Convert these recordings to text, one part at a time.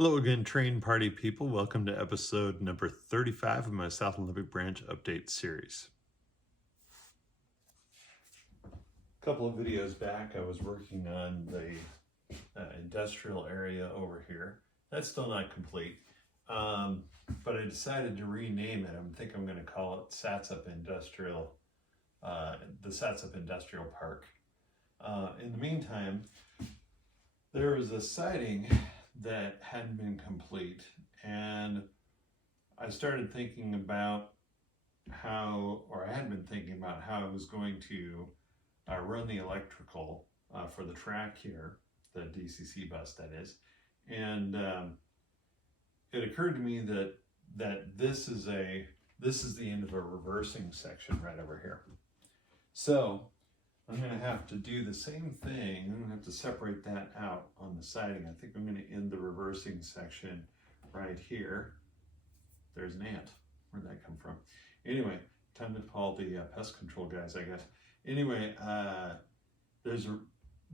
Hello again, train party people. Welcome to episode number 35 of my South Olympic Branch update series. A couple of videos back, I was working on the industrial area over here. That's still not complete, but I decided to rename it. I think I'm going to call it Satsop Industrial, the Satsop Industrial Park. In the meantime, there was a siding that hadn't been complete, and I started thinking about I had been thinking about how I was going to run the electrical for the track here, the DCC bus that is, and it occurred to me that this is the end of a reversing section right over here. So I'm going to have to do the same thing. I'm going to have to separate that out on the siding. I think I'm going to end the reversing section right here. There's an ant. Where'd that come from? Anyway, time to call the pest control guys, I guess. Anyway,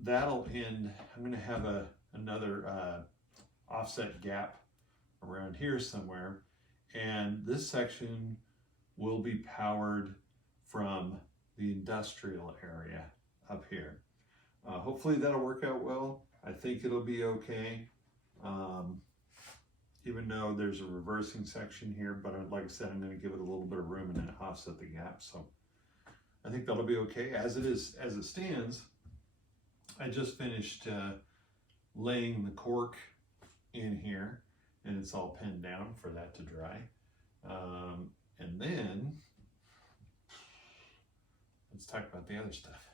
that'll end. I'm going to have another offset gap around here somewhere. And this section will be powered from the industrial area up here. Hopefully that'll work out well. I think it'll be okay. Even though there's a reversing section here, but like I said, I'm going to give it a little bit of room and then offset the gap. So I think that'll be okay. As it stands, I just finished laying the cork in here, and it's all pinned down for that to dry. And then let's talk about the other stuff.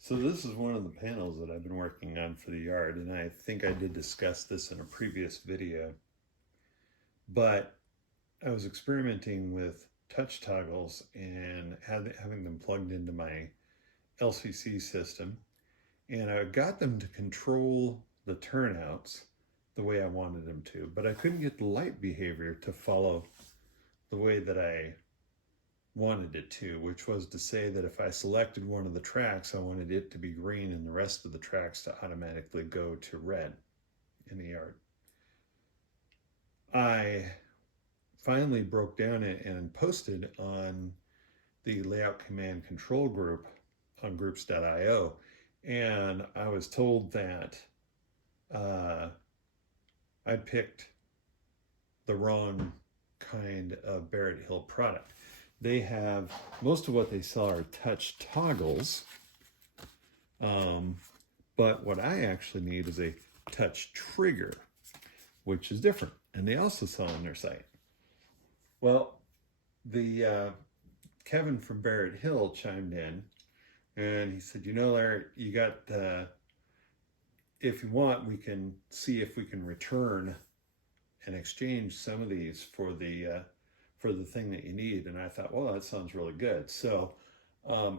So this is one of the panels that I've been working on for the yard, and I think I did discuss this in a previous video, but I was experimenting with touch toggles and having them plugged into my LCC system, and I got them to control the turnouts the way I wanted them to, but I couldn't get the light behavior to follow the way that I wanted it to, which was to say that if I selected one of the tracks, I wanted it to be green and the rest of the tracks to automatically go to red in the yard. I finally broke down it and posted on the layout command control group on groups.io, and I was told that I picked the wrong kind of Barrett Hill product. They have, most of what they sell are touch toggles, but what I actually need is a touch trigger, which is different, and they also sell on their site. Well, the Kevin from Barrett Hill chimed in, and he said, you know, Larry, you got, if you want, we can see if we can return and exchange some of these for the thing that you need. And I thought, well, that sounds really good. So I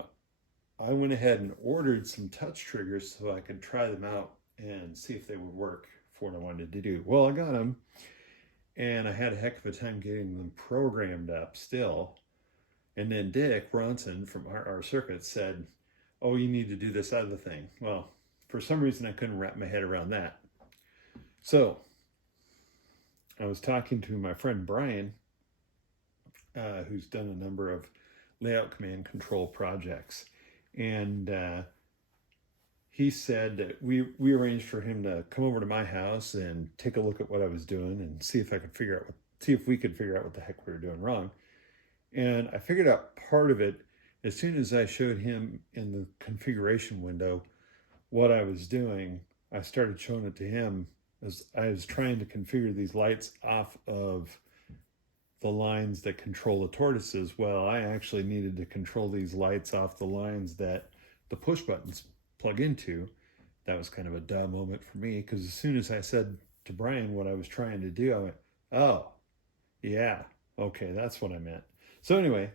went ahead and ordered some touch triggers so I could try them out and see if they would work for what I wanted to do. Well, I got them, and I had a heck of a time getting them programmed up still. And then Dick Ronson from our circuit said, oh, you need to do this other thing. Well, for some reason, I couldn't wrap my head around that. So I was talking to my friend Brian, who's done a number of layout command control projects. And he said that we arranged for him to come over to my house and take a look at what I was doing and see if we could figure out what the heck we were doing wrong. And I figured out part of it as soon as I showed him in the configuration window what I was doing. I started showing it to him as I was trying to configure these lights off of the lines that control the tortoises. Well, I actually needed to control these lights off the lines that the push buttons plug into. That was kind of a duh moment for me, because as soon as I said to Brian what I was trying to do, I went, oh, yeah, okay, that's what I meant. So anyway,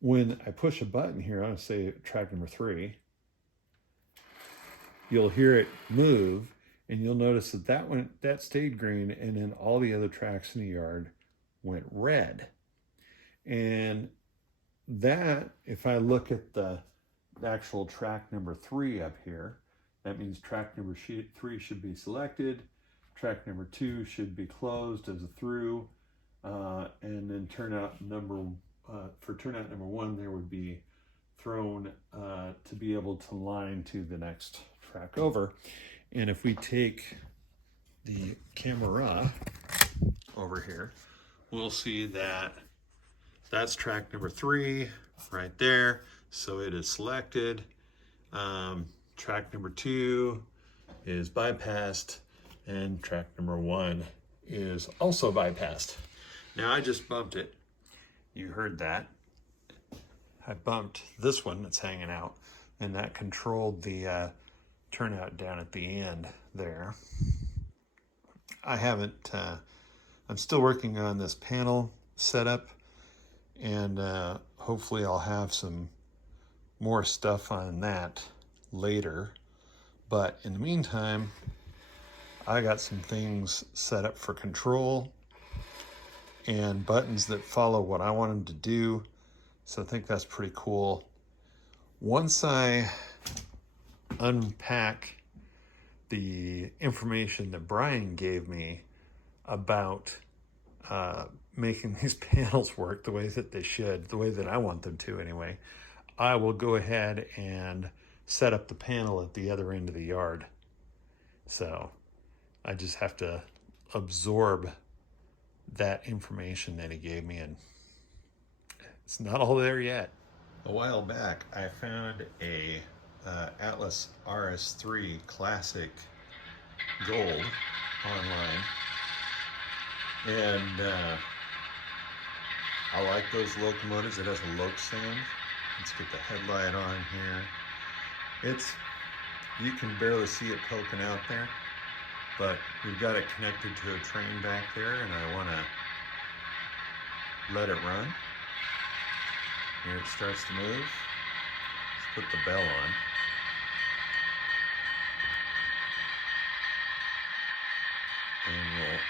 when I push a button here, I'm going to say track number 3, you'll hear it move, and you'll notice that stayed green, and then all the other tracks in the yard went red. And that, if I look at the actual track number 3 up here. That means track number 3 should be selected. Track number 2 should be closed as a through. And then for turnout number 1, there would be thrown to be able to line to the next track over. And if we take the camera over here, we'll see that that's track number 3 right there. So it is selected. Track number 2 is bypassed, and track number 1 is also bypassed. Now I just bumped it. You heard that. I bumped this one that's hanging out, and that controlled the turnout down at the end there. I haven't, I'm still working on this panel setup, and hopefully I'll have some more stuff on that later. But in the meantime, I got some things set up for control and buttons that follow what I want them to do. So I think that's pretty cool. Once I unpack the information that Brian gave me about making these panels work the way that they should, the way that I want them to anyway, I will go ahead and set up the panel at the other end of the yard. So I just have to absorb that information that he gave me, and it's not all there yet. A while back, I found a Atlas RS3 Classic Gold online, and I like those locomotives. It has a loc stand. Let's get the headlight on here. You can barely see it poking out there, but we've got it connected to a train back there, and I want to let it run. Here it starts to move. Let's put the bell on. And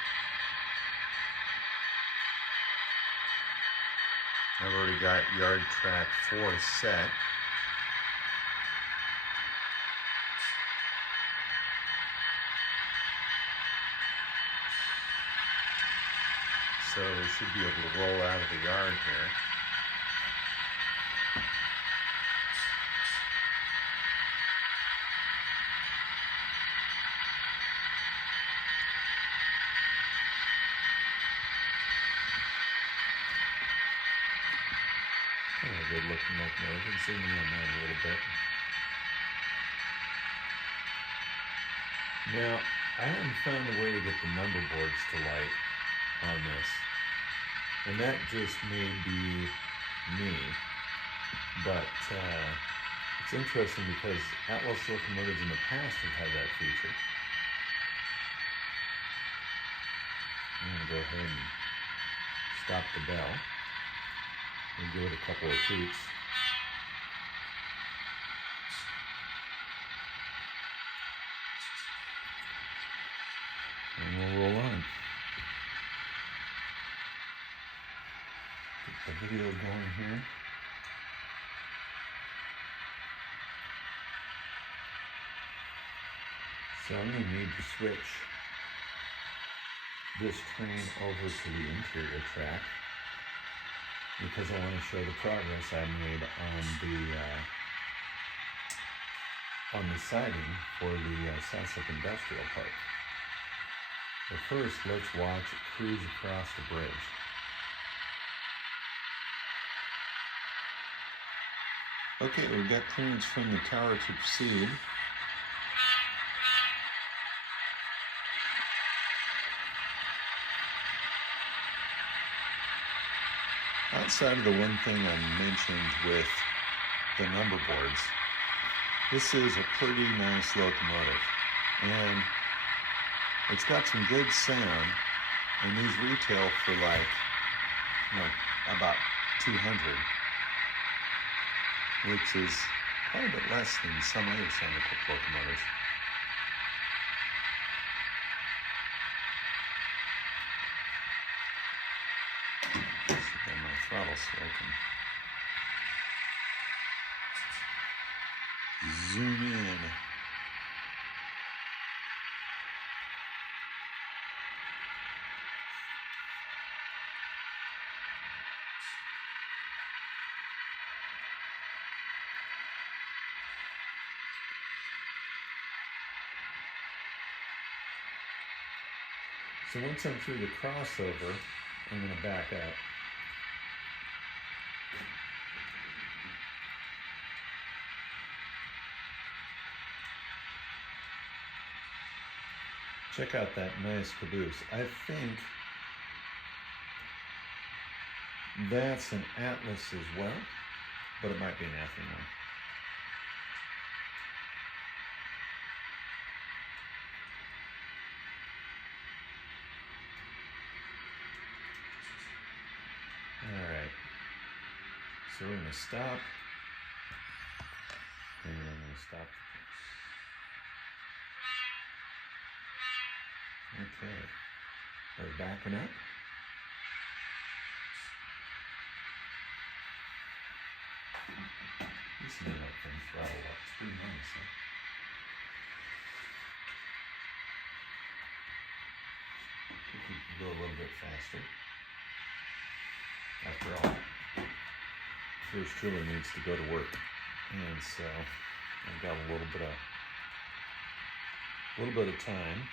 I've already got yard track 4 set. So we should be able to roll out of the yard here. Kind of a good looking locomotive. Zoom in on that a little bit. Now, I haven't found a way to get the number boards to light on this. And that just may be me, but it's interesting because Atlas locomotives in the past have had that feature. I'm going to go ahead and stop the bell and give it a couple of toots. And we'll roll on. Get the video going here. So I'm going to need to switch this train over to the interior track because I want to show the progress I made on the siding for the Satsop Industrial Park. But first, let's watch it cruise across the bridge. Okay, we've got clearance from the tower to proceed. Outside of the one thing I mentioned with the number boards, this is a pretty nice locomotive, and it's got some good sound, and these retail for like, about $200, which is quite a bit less than some other Satsop locomotives. My throttle so I can zoom in. So once I'm through the crossover, I'm going to back up. Check out that nice caboose. I think that's an Atlas as well, but it might be an Athlon one. Alright, so we're going to stop, and we're going to stop. Okay, we're backing up. This may let them throttle up. It's pretty nice, huh? We can go a little bit faster. After all, first driller needs to go to work, and so I've got a little bit of time.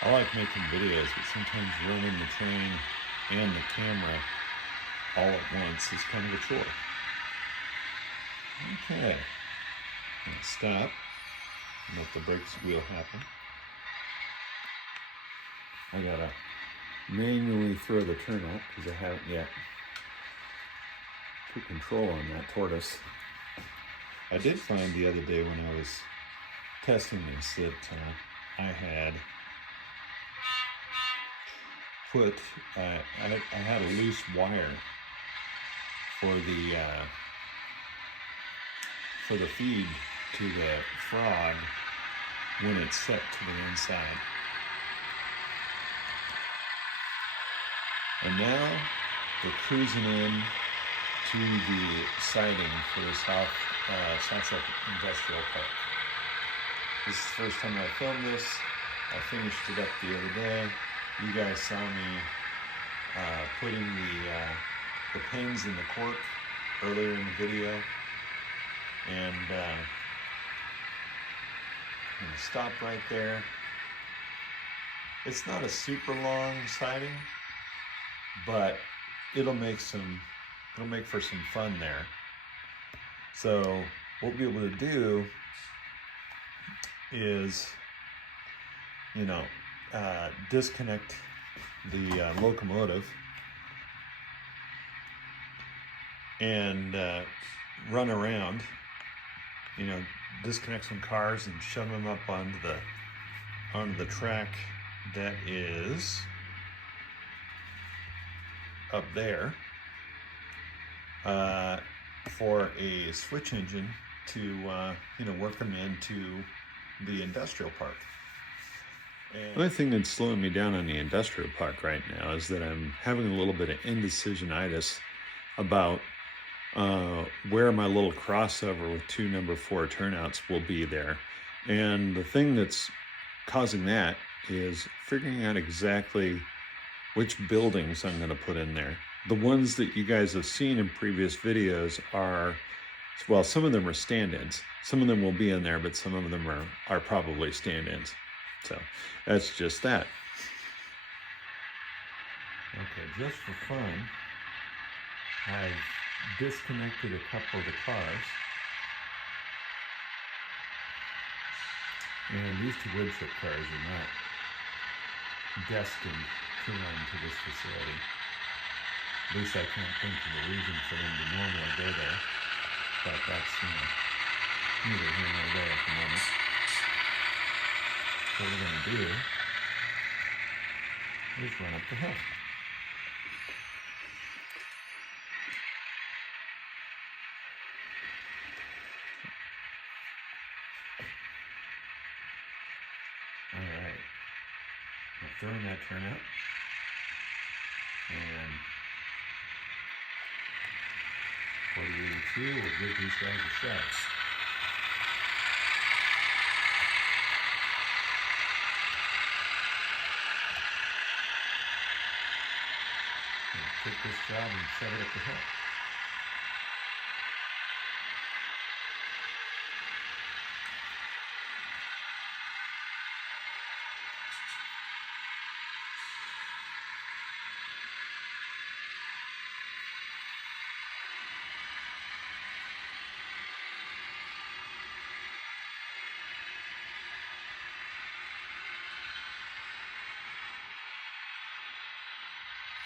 I like making videos, but sometimes running the train and the camera all at once is kind of a chore. Okay, let's stop and let the brakes wheel happen. I gotta manually throw the turnout because I haven't yet put control on that tortoise. I did find the other day when I was testing this that I had put, I had a loose wire for the feed to the frog when it's set to the inside. And now we're cruising in to the siding for the Satsop Industrial Park. This is the first time I filmed this. I finished it up the other day. You guys saw me putting the pins in the cork earlier in the video. And I'm going to stop right there. It's not a super long siding, but it'll make for some fun there. So what we'll be able to do is, disconnect the locomotive and run around, disconnect some cars and shove them up onto the track that is up there for a switch engine to work them into the industrial park. And the only thing that's slowing me down on the industrial park right now is that I'm having a little bit of indecisionitis about where my little crossover with two number 4 turnouts will be there. And the thing that's causing that is figuring out exactly which buildings I'm going to put in there. The ones that you guys have seen in previous videos are, well, some of them are stand-ins. Some of them will be in there, but some of them are probably stand-ins. So that's just that. Okay, just for fun, I've disconnected a couple of the cars. And these two wood chip cars are not destined to run to this facility. At least I can't think of a reason for them to normally go there. But that's, neither here nor there at the moment. So what we're going to do is run up the hill. Alright. I'll throw in that turnout. And 4082 will give these guys a shot. Take this job and shove it up the hill.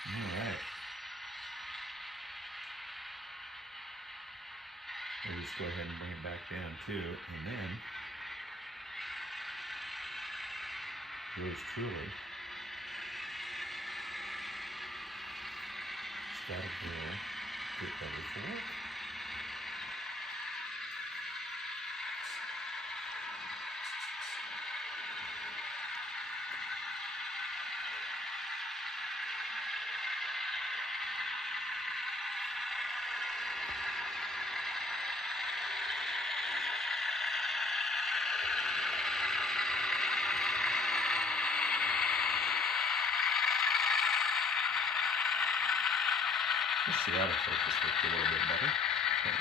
All right. We'll just go ahead and bring it back down too, and then yours truly has got to go get ready for work. Let's see, autofocus worked a little bit better, but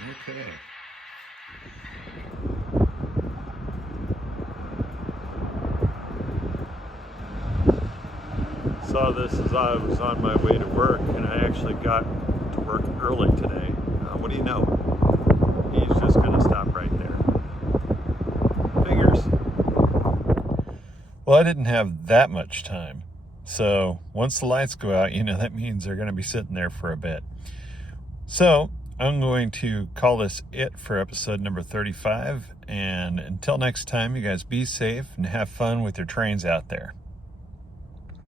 okay. Saw this as I was on my way to work, and I actually got to work early today. What do you know? He's just going to stop right there. Figures. Well, I didn't have that much time. So once the lights go out, that means they're going to be sitting there for a bit. So I'm going to call this it for episode number 35. And until next time, you guys be safe and have fun with your trains out there.